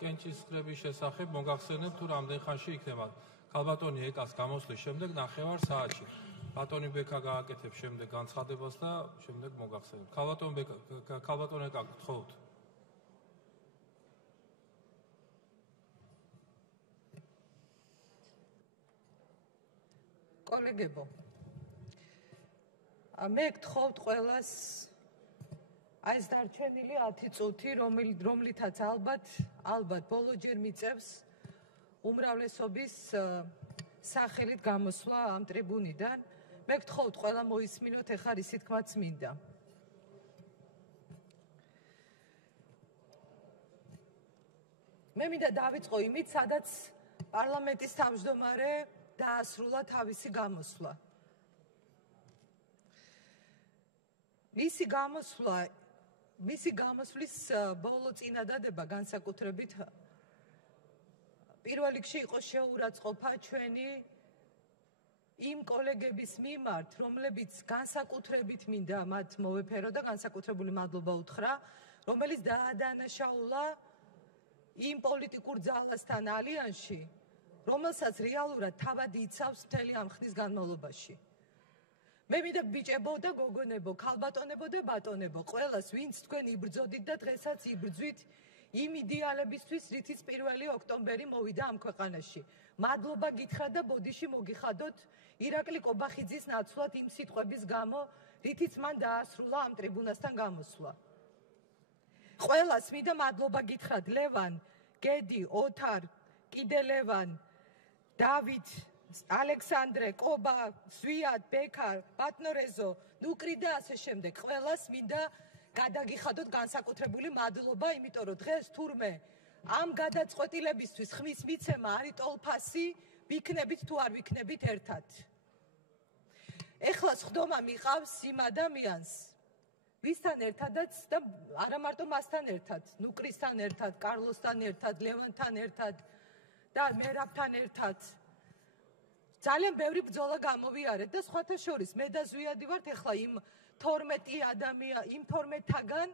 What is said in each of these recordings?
კენჭისყრების შესახებ მოგახსენებ თუ რამდენ ხანში იქნება ქალბატონი ეკას გამოსვლის შემდეგ 9 საათში. ბატონი ბექა გააკეთებს შემდეგ განცხადებას და შემდეგ მოგახსენებ. ქალბატონ ეკა გთხოვთ. კოლეგებო, მე გთხოვთ ყველას აი ეს დარჩენილი 10 წუთი, რომლითაც ალბათ ბოლოჯერ მიწევს უმრავლესობის სახელით გამოსვლა ამ ტრიბუნიდან. მე გთხოვთ ყველა მოისმინოთ ეხლა რისი თქმაც მინდა. მე მინდა დავიწყო იმით, სადაც პარლამენტის თავმჯდომარე დაასრულა თავისი გამოსვლა. მისი გამოსვლის ბოლო წინადადება განსაკუთრებით პირველ რიგში იყო შეურაცხყოფა ჩვენი იმ კოლეგების მიმართ, რომლებიც განსაკუთრებით მინდა მათ მოვეფერო და განსაკუთრებული მადლობა უთხრა, რომელიც დაადანაშაულა იმ პოლიტიკურ ძალასთან ალიანსში, რომელსაც რეალურად თავად იცავს მთელი ამ ხნის განმავლობაში. მე მინდა ბიჭებო და გოგონებო, ქალბატონებო და ბატონებო, ყველას, ვინც თქვენ იბრძოდით და დღესაც იბრძვით იმ იდეალებისთვის, რითიც 1 ოქტომბერი მოვიდა ამ ქვეყანაში. მადლობა გითხრა და ბოდიში მოგიხადოთ ირაკლი კობახიძის ნაცვლად იმ სიტყვების გამო, რითიც მან დაასრულა ამ ტრიბუნასთან გამოსვლა. ყველას მინდა მადლობა გითხრათ ლევან, გედი, ოთარ, კიდე ლევან, დავით, ალექსანდრე, კობა, ზვიად, ბექა, ბატონრეზო, ნუკრი და ასე შემდეგ. ყველას მინდა გადაგიხადოთ განსაკუთრებული მადლობა, იმიტომ რომ დღეს თურმე ამ გადაწყვეტილებისთვის ხმის მიცემა არის ტოლფასი, ვიქნებით თუ არ ვიქნებით ერთად. ეხლა სხდომა მიყავს იმ ადამიანს, ვისთან ერთადაც და არა მარტო მასთან ერთად, ნუკრისთან ერთად, კარლოსთან ერთად, ლევანთან ერთად და მერაბთან ერთად. ძალიან ბევრი ბრძოლა გამოვიარეთ და სხვათა შორის მე და ზვიადი ვართ ეხლა იმ 12-დან,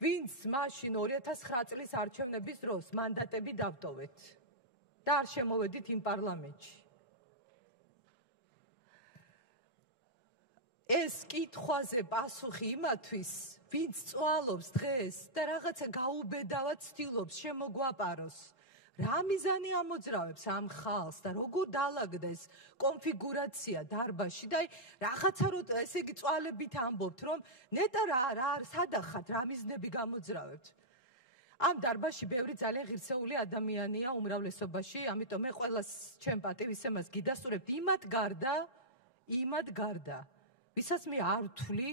ვინც მაშინ 2009 წლის არჩევნების დროს მანდატები დავტოვეთ და არ შემოვედით იმ პარლამენტში. ეს კითხვაზე პასუხი იმათვის, ვინც წვალობს დღეს და რაღაცა გაუბედავად ცდილობს შემოგვაპაროს. რა მიზანი ამოძრავებს ამ ხალხს და როგორ დაალაგდეს კონფიგურაცია დარბაზში და რაღაცა ესე იგი წვალებით ამბობთ, რომ ნეტა რა სადახართ, რა მიზნები გამოძრავებთ. ამ დარბაზში ბევრი ძალიან ღირსეული ადამიანია უმრავლესობაში, ამიტომ მე ყველას ჩემ პატივისცემას გიდასტურებთ იმად გარდა, ვისაც მე არ ვთვლი,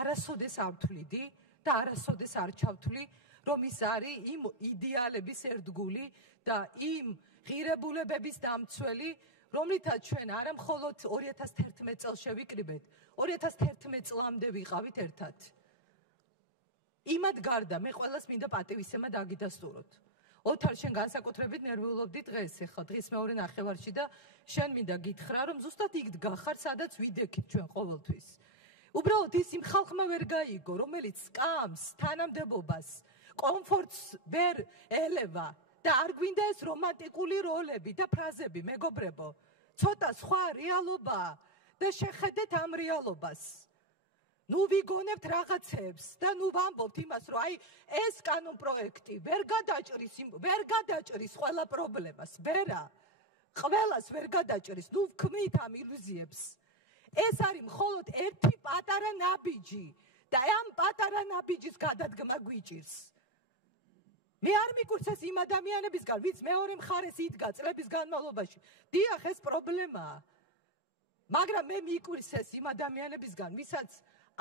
არასოდეს არ ვთვლიდი და არასოდეს არ ჩავთვლი, რომ ის არის იმ იდეალების ერთგული და იმ ღირებულებების დამცველი, რომლითაც ჩვენ არა მხოლოდ 2011 წელს შევიკრიბეთ, 2011 წლამდე ვიყავით ერთად. იმად გარდა მე ყველას მინდა პატივისცემა დაგიდასტუროთ. ოთარ, შენ განსაკუთრებით ნერვიულობდი დღეს, ეხლა დღის მეორე ნახევარში და შენ მინდა გითხრა, რომ ზუსტად იქ დგახარ, სადაც ვიდექით ჩვენ ყოველთვის. უბრალოდ ის იმ ხალხმა ვერ გაიგო, რომელიც სკამს, თანამდებობას, კომფორტს ვერ ელევა და არ გვინდა ეს რომანტიკული როლები და ფრაზები, მეგობრებო. ცოტა სხვა რეალობაა და შეხედეთ ამ რეალობას. ნუ ვიგონებთ რაღაცებს და ნუ ვამბობთ იმას, რომ აი ეს კანონპროექტი ვერ გადაჭრის ყველა პრობლემას, ვერა. ყველას ვერ გადაჭრის, ნუ ვქმნით ამ ილუზიებს. ეს არის მხოლოდ ერთი პატარა ნაბიჯი და ამ პატარა ნაბიჯის გადადგმა გვიჭირს. მე არ მიკურცეს იმ ადამიანებისგან, ვინც მეორე მხარეს იდგა წლების განმავლობაში. დიახ, ეს პრობლემაა. მაგრამ მე მიკურცეს იმ ადამიანებისგან, ვისაც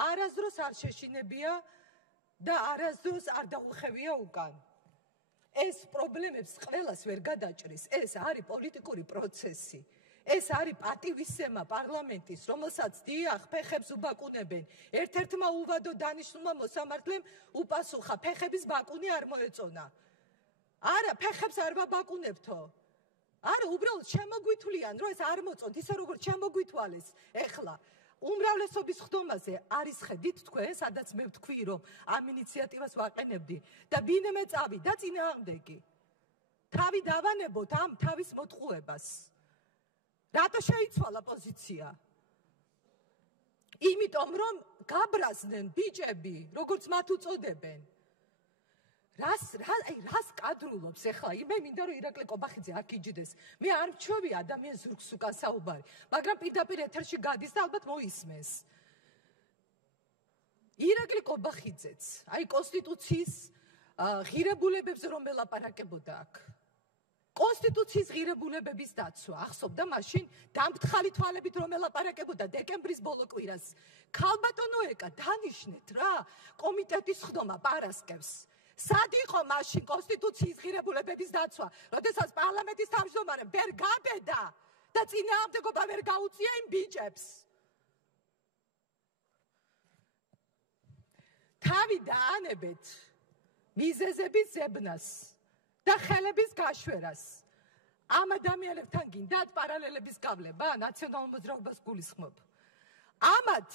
არასდროს არ შეშინებია და არასდროს არ დაუხევია უკან. ეს პრობლემებს ყველას ვერ გადაჭრის, ეს არის პოლიტიკური პროცესი. ეს არის პატივისცემა პარლამენტის, რომელსაც დიახ, ფეხებს უბაკუნებენ. ერთ-ერთმა უვადო დანიშნულმა მოსამართლემ უპასუხა, ფეხების ბაკუნი არ მოეწონა. არა, ფეხებს არ ვაბაკუნებთო. არა, უბრალოდ შემოგვითვლიან, რომ ეს არ მოწონთ, ისე როგორც შემოგვითვალეს ეხლა. უმრავლესობის ხდომაზე არის ხედით თქვენ, სადაც მე ვთქვი, რომ ამ ინიციატივას ვაყენებდი და ვინმე წავიდა წინააღმდეგი. თავი დავანებოთ ამ თავის მოტყუებას. რატო შეიცვალა პოზიცია? იმიტომ რომ გაბრაზდნენ ბიჭები, როგორც მათ უწოდებენ. რას კადრულობს ახლა? მე მინდა რომ ირაკლი კობახიძე აქ იჯდეს. მე არ მჩვევი ადამიანს ზურგს უკან საუბარი, მაგრამ პირდაპირ ეთერში გადის და ალბათ მოისმენს. ირაკლი კობახიძეც, აი კონსტიტუციის ღირებულებებზე რომ ელაპარაკებოდა აქ. კონსტიტუციის ღირებულებების დაცვა, ახსოვდა მაშინ დამფრთხალი თვალებით რომ ელაპარაკებოდა დეკემბრის ბოლო კვირას. ქალბატონო ეკა, დანიშნეთ რა, კომიტეტის ხდომა პარასკევს. სად იყო მაშინ კონსტიტუციის ღირებულებების დაცვა, როდესაც პარლამენტის თავმჯდომარემ ვერ გაბედა და წინააღმდეგობა ვერ გაუწია იმ ბიჭებს. თავი დაანებეთ მიზეზების ზებნას და ხელების გაშვერას. ამ ადამიანებთან გინდათ პარალელების გავლება, ნაციონალურ მოძრაობას გულისხმობ. ამათ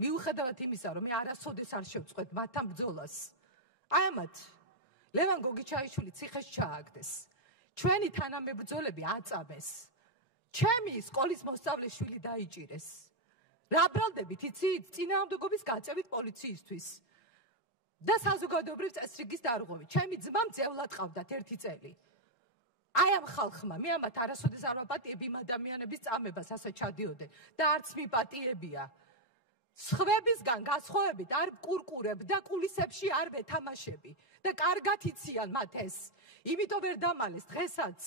მიუხედავად იმისა, რომ მე არასოდეს არ შევწყვეტ მათთან ბრძოლას. ამათ ლევან გოგიჩაიშვილი ციხეს ჩააგდეს. ჩვენი თანამებრძოლები აწამეს. ჩემი სკოლის მოსწავლე შვილი დაიჭირეს. რა ბრალდებით იცით? წინააღმდეგობის გაწევით პოლიციისთვის და საზოგადოებრივ წესრიგის დარღვევით. ჩემი ძმა მძევლად ყავდათ 1 წელი. აი ამ ხალხმა მე ამათ არასოდეს არ ვაპატიებ იმ ადამიანების წამებას, ასე ჩადიოდნენ და არც მიპატიებია. სხვებისგან გასხოვებით არ ვკურკურებ და კულისებში არ ვეთამაშები და კარგად იციან მათ ეს. იმიტომ ვერ დამალეს დღესაც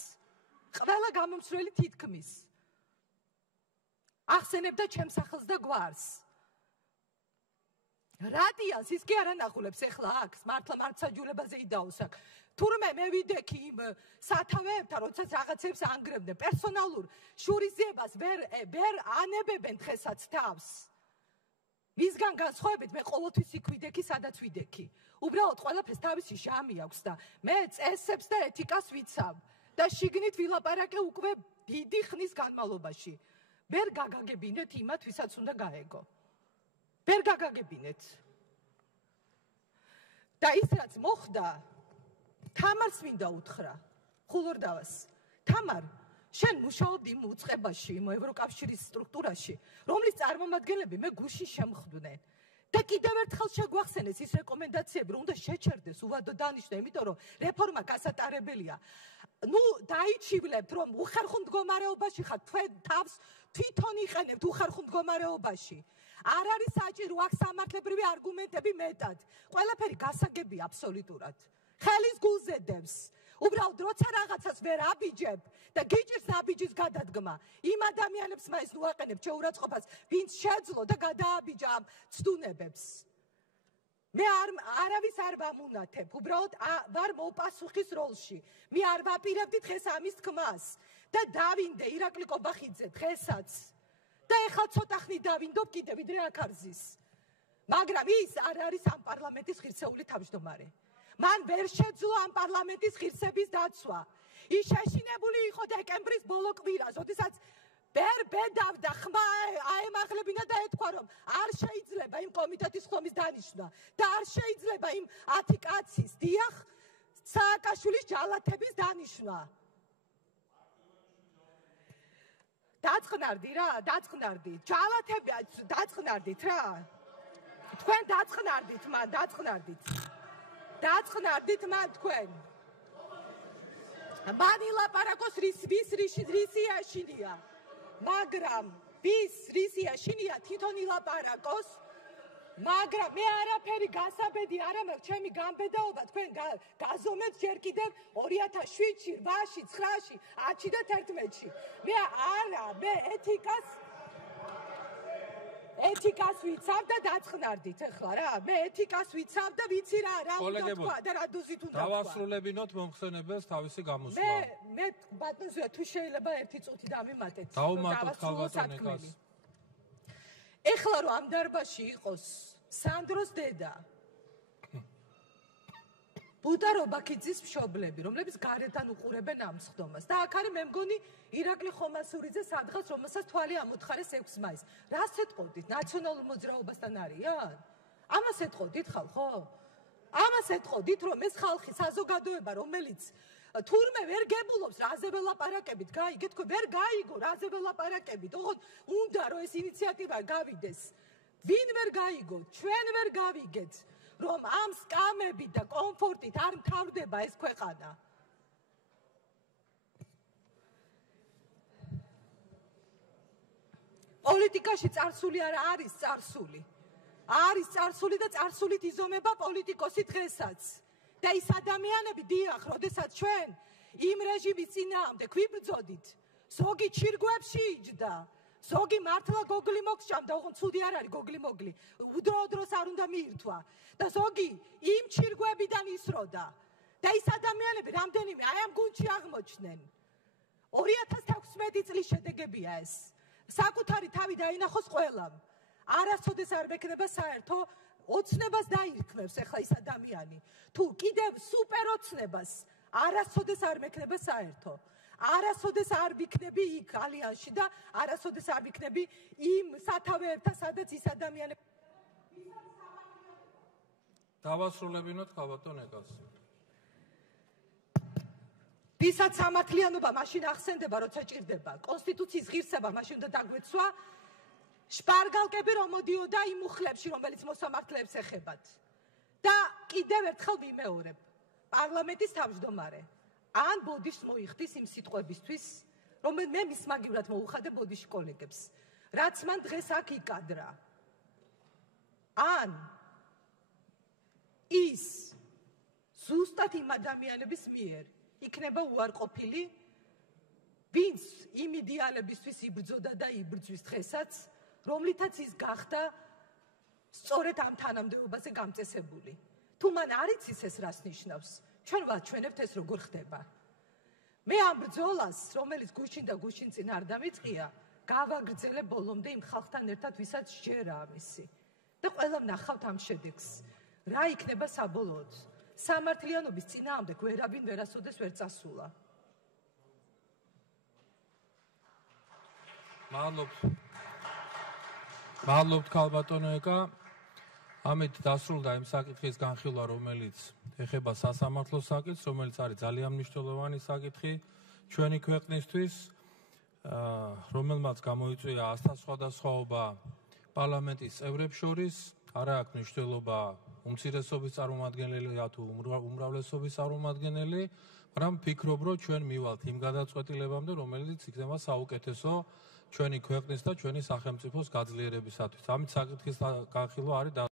ყველა გამომცვლელი თითქმის ახსენებდა ჩემს სახელს და გვარს. რადიანს ის კი არ ანახულებს ახლა აქ, მართლა მართლმსაჯულებაზე იდაოს აქ. თურმე მე ვიდექი იმ სათავეებთან, როდესაც რაღაცებს ანგრევდნენ, პერსონალურ შურისძიებას ვერ ანებებენ დღესაც თავს. მისგან განსხვავებით მე ყოველთვის იქ ვიდექი, სადაც ვიდექი. უბრალოდ ყველაფერს თავისი ჟამი აქვს და მე წესებს და ეთიკას ვიცავ და შიგნით ვილაპარაკე უკვე დიდი ხნის განმავლობაში. ვერ გაგაგებინეთ იმათ, ვისაც უნდა გაეგო. ვერ გაგაგებინეთ. და ის რაც მოხდა, თამარს მინდა უთხრა, ხულორდავას. თამარ, შენ მუშაობდი იმ უწყებაში, იმ ევროკავშირის სტრუქტურაში, რომლის წარმომადგენლები მე გუშინ შემხვდნენ. და კიდევ ერთხელ შეგვახსენეს ის რეკომენდაციები, რომ უნდა შეჩერდეს უვადო დანიშნვა, იმიტომ რომ რეფორმა გასატარებელია. ნუ დაიჩივლებთ, რომ უხერხულ მდგომარეობაში ხართ, თქვენ თავს თვითონ იყენებთ უხერხულ მდგომარეობაში. არ არის საჭირო აქ სამართლებრივი არგუმენტები მეტად. ყველაფერი გასაგებია აბსოლუტურად. ხელის გულზე დევს. უბრალოდ როცა რაღაცას ვერ აბიჯებ და გიჭირს აბიჯის გადადგმა, იმ ადამიანებს მაინც ნუაყენებ შეურაცხყოფას, ვინც შეძლო და გადააბიჯა ამ ცდუნებებს. მე არავის არ ვამუნათებ, უბრალოდ ვარ მოპასუხის როლში. მე არ ვაპირებდი დღეს ამის თქმას და დავინდე ირაკლი კობახიძე დღესაც. და ეხლა ცოტა ხნით დავინდობ კიდე ვიდრე აქ არზის. მაგრამ ის არ არის ამ პარლამენტის ღირსეული თავმჯდომარე. მან ვერ შეძლო ამ პარლამენტის ღირსების დაცვა. ის შეშინებული იყო დეკემბრის ბოლო კვირას, როდესაც ვერ ბედავდა ხმა აემაღლებინა და ეთქვა, რომ არ შეიძლება იმ კომიტეტის ხდომის დანიშნვა და არ შეიძლება იმ 10 კაცის დიახ სააკაშვილის ჯალათების დანიშნვა. დაწყნარდი რა, დაწყნარდი. ჯალათები დაწყნარდით რა. თქვენ დაწყნარდით მან, დაწყნარდით. დაწყნარდით მან თქვენ. მან ილაპარაკოს რისი აშინია. მაგრამ ვის რისი აშინია თვითონ ილაპარაკოს. მაგრამ მე არაფერი გასაბედი არ ამაქვს, ჩემი გამბედაობა თქვენ გაზომეთ ჯერ კიდევ 2007-ში, 8-ში, 9-ში, 10-ში და 11-ში. მე არა, მე ეთიკას ვიცავ და დაწყნარდით ახლა რა. მე ეთიკას ვიცავ და ვიცი რა უნდა თქვა და რა დოზით უნდა თქვა. დავასრულებინოთ მომხსენებელს თავისი გამოსვლა. მე ბატონზე თუ შეიძლება 1 წუთი დავიმატეთ. დავუმატოთ ქალბატონიკას. ეხლა რომ ამ დარბაზში იყოს სანდროს დედა ბუტა რობაქიძის მშობლები, რომლებიც გარედან უყურებენ ამ სხდომას. და აქ არის მე მგონი ირაკლი ხომასურიძე სადღაც, რომელსაც თვალი ამოთხარეს 6 მაისს. რას ეთყოდით? ნაციონალურ მოძრაობასთან არიან? ამას ეთყოდით ხალხო? ამას ეთყოდით, რომ ეს ხალხი საზოგადოება, რომელიც თურმე ვერ გებულობს რაზე ველაპარაკებით, გაიგეთ, ვერ გაიგო რაზე ველაპარაკებით, ოღონდ უნდა რომ ეს ინიციატივა გავიდეს. ვინ ვერ გაიგო? ჩვენ ვერ გავიგეთ, რომ ამ სკამებით და კომფორტით არ მთავრდება ეს ქვეყანა. პოლიტიკაში წარსული არა არის წარსული. არის წარსული და წარსულით იზომება პოლიტიკოსი დღესაც. და ის ადამიანები, დიახ, როდესაც ჩვენ იმ რეჟიმის წინააღმდეგ ვიბრძოდით, ზოგი ჩირგვებში იჯდა, ზოგი მართლა გოგლი მოგსჭამდა, ოღონდ ცუდი არ არის გოგლი მოგლი, უდროოდროს არ უნდა მიირთვა და ზოგი იმ ჩირგვებიდან ისროდა და ის ადამიანები რამდენიმე აი ამ გუნდში აღმოჩნდნენ. 2016 წლის შედეგებია ეს. საკუთარი თავი დაინახოს ყველამ. არასოდეს არ მექნება საერთო ოცნებას დაირქმევს ახლა ის ადამიანი. თუ კიდევ სუპერ ოცნებას არასოდეს არ მექნება საერთო. არასოდეს არ ვიქნები იქ ალიანსში და არასოდეს არ ვიქნები იმ სათავეებთან, სადაც ის ადამიანები დავასრულებინოთ ქალბატონ ეკას. ვისაც სამართლიანობა მაშინ ახსენდება, როცა ჭირდება. კონსტიტუციის ღირსება მაშინ უნდა დაგვეცვა. შპარგალკები რომ მოდიოდა იმ მუხლებში, რომელიც მოსამართლეებს ეხებათ. და კიდევ ერთხელ ვიმეორებ, პარლამენტის თავმჯდომარე ან ბოდიშს მოიხდის იმ სიტყვებისთვის, რომ მე მისმაგივრად მოუხადე ბოდიში კოლეგებს, რაც მან დღეს აქ იკადრა. ან ის ზუსტად იმ ადამიანების მიერ იქნება უარყოფილი, ვინც იმ იდეალებისთვის იბრძოდა და იბრძვის დღესაც, რომლითაც ის გახდა სწორედ ამ თანამდებობაზე გამწესებული. თუ მან არ იცის ეს რას ნიშნავს, ჩვენ ვაჩვენებთ ეს როგორ ხდება. მე ამ ბრძოლას, რომელიც გუშინ და გუშინ წინ არ დამიწყია, გავაგრძელებ ბოლომდე იმ ხალხთან ერთად, ვისაც სჯერა ამისი. და ყველამ ნახავთ ამ შედეგს. რა იქნება საბოლოოდ? სამართლიანობის წინააღმდეგ ვერავინ ვერასოდეს ვერ წასულა. მადლობთ ქალბატონო ეკა. ამით დასრულდა იმ საკითხის განხილვა, რომელიც ეხება სასამართლო საკითხს, რომელიც არის ძალიან მნიშვნელოვანი საკითხი ჩვენი ქვეყნისთვის, რომელმაც გამოიწვია ასთა სხვადასხვაობა პარლამენტის წევრებს შორის, არა აქვს მნიშვნელობა უმცირესობის წარმომადგენელი თუ უმრავლესობის წარმომადგენელი, მაგრამ ვფიქრობ, რომ ჩვენ მივალთ იმ გადაწყვეტილებამდე, რომელიც იქნება საუკეთესო ჩვენი ქვეყნის და ჩვენი სახელმწიფოს გაძლიერებისათვის. ამით საკითხის განხილვა არის